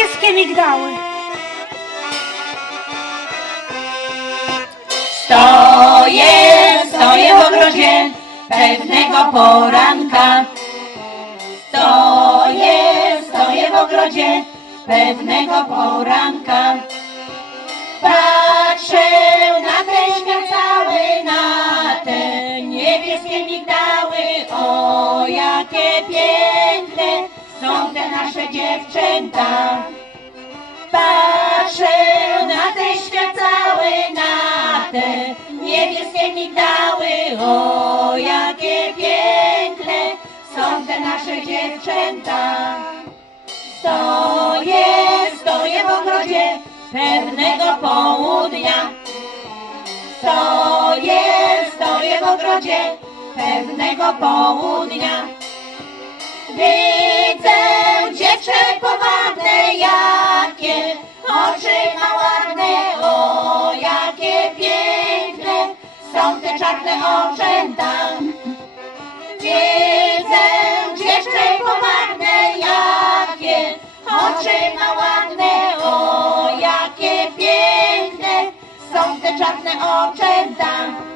niebieskie migdały. Stoję, stoję w ogrodzie pewnego poranka. Stoję, stoję w ogrodzie pewnego poranka. Patrzę na ten świat cały, na te niebieskie migdały. O, jakie piękne są te nasze dziewczęta. Patrzę na ten świat cały, na te niebieskie migdały. O, jakie piękne są te nasze dziewczęta. Stoję, stoję w ogrodzie pewnego południa. Stoję, stoję w ogrodzie pewnego południa. Widzę dziewczę powabne, jakie oczy ma ładne, o jakie piękne są te czarne oczęta. Widzę dziewczę powabne, jakie oczy ma ładne, o jakie piękne są te czarne oczęta.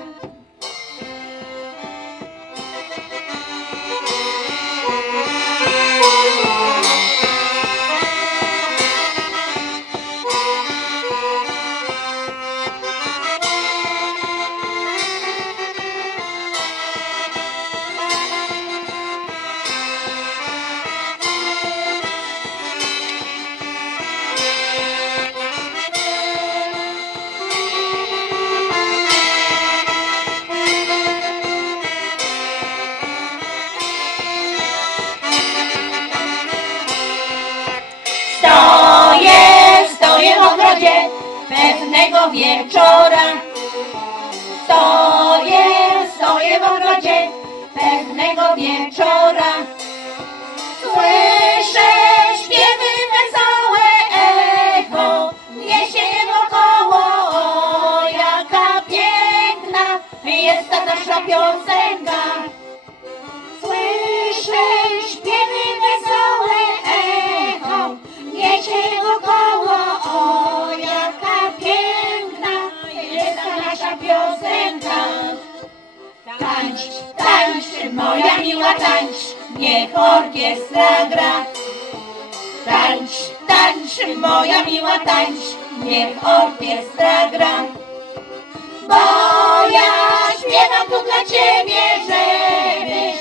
Ogrodzie pewnego wieczora. Stoję, stoję w ogrodzie pewnego wieczora. Słyszę śpiewy wesołe echo, niesie wokoło. O, jaka piękna jest ta nasza piosenka. Słyszę miła tańcz, niech orkiestra gra. Tańcz, tańcz, moja miła tańcz, niech orkiestra gra. Bo ja śpiewam tu dla ciebie, żebyś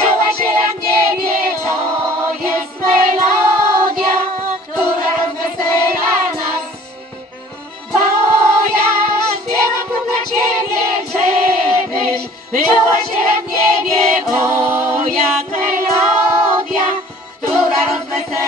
czuła się jak niebie. To jest melodia, która rozwesela nas. Bo ja śpiewam tu dla ciebie, żebyś czuła się jak w